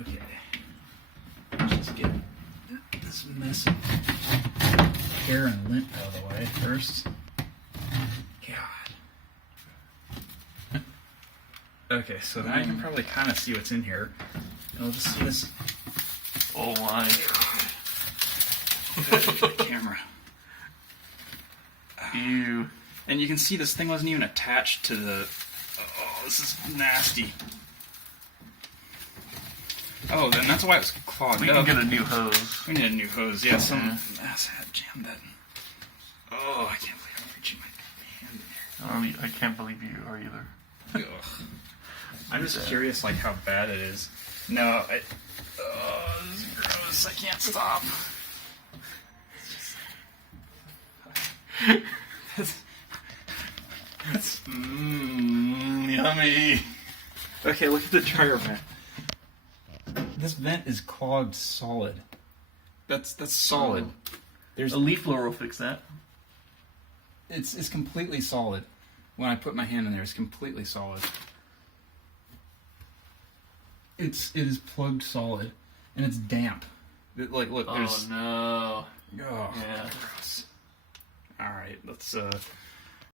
Okay. Let's just get this mess of hair and lint out of the way first. God. Okay, so now you can probably kind of see what's in here. And we'll just see this. Oh my God. Camera. Ew. And you can see this thing wasn't even attached to the... Oh, this is nasty. Oh, then that's why it was clogged We up. can get a new hose. We need a new hose. Yeah, some ass had jammed that. Oh, I can't believe I'm reaching my hand in here. I can't believe you are either. Ugh. I'm just curious, like, how bad it is. No, this is gross. I can't stop. That's yummy. okay, look at the dryer vent. This vent is clogged solid. That's solid. There's a leaf blower will fix that. It's completely solid. When I put my hand in there, it's completely solid. It is plugged solid, and it's damp. Like, look, there's... Oh no. Oh, Yeah. gross. All right, let's